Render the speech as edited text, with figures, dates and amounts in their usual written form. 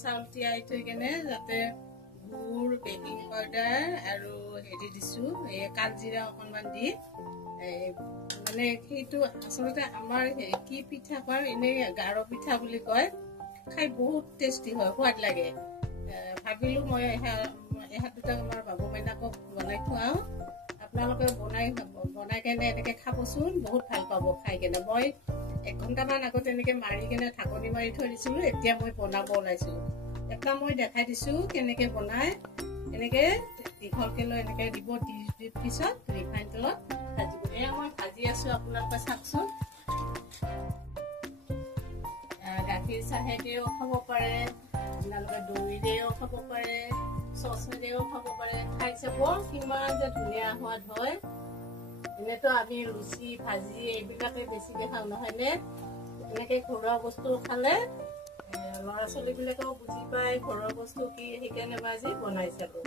চাউল তিয়াই থৈ কেনে যাতে গুড় বেকিং পাউডাৰ আৰু হেৰি দিছো কালজিৰা অকণমান দি মানে সেইটো আচলতে আমাৰ কি পিঠা কয় এনেই গাঢ় পিঠা বুলি কয় খাই বহুত টেষ্টি হয় সোৱাদ লাগে ভাবিলো মই এহাত দুটা আমাৰ বাবু মাইনাকক বনাই খুৱাওঁ আপোনালোকে বনাই কেনে এনেকে খাবচোন বহুত ভাল পাব খাই কেনে মই 1 ঘণ্টামান আগত এনেকে মাৰি কেনে ঢাকনি মাৰি থৈ দিছিলো এতিয়া মই বনাব ওলাইছো এটা মই দেখাই দিছো কেনেকে বনাই এনেকে দীঘলকে লৈ এনেকে দিব দি পিছত ৰিফাইন তেলত ভাজিব এয়া মই ভাজি আছো আপোনালোকে চাওকচোন গাখীৰ চাহেদিও খাব পাৰে আপোনালোকে দৈৰেও খাব পাৰে চচেৰেও খাব পাৰে খাই চাব কিমান যে ধুনীয়া সোৱাদ হয় এনেতো আমি লুচি ভাজি এইবিলাকে বেছিকে খাওঁ নহয়নে এনেকে ঘৰুৱা বস্তু খালে ল'ৰা ছোৱালীবিলাকেও বুজি পায় ঘৰুৱা বস্তু কি সেইকাৰণে মই আজি বনাই চালো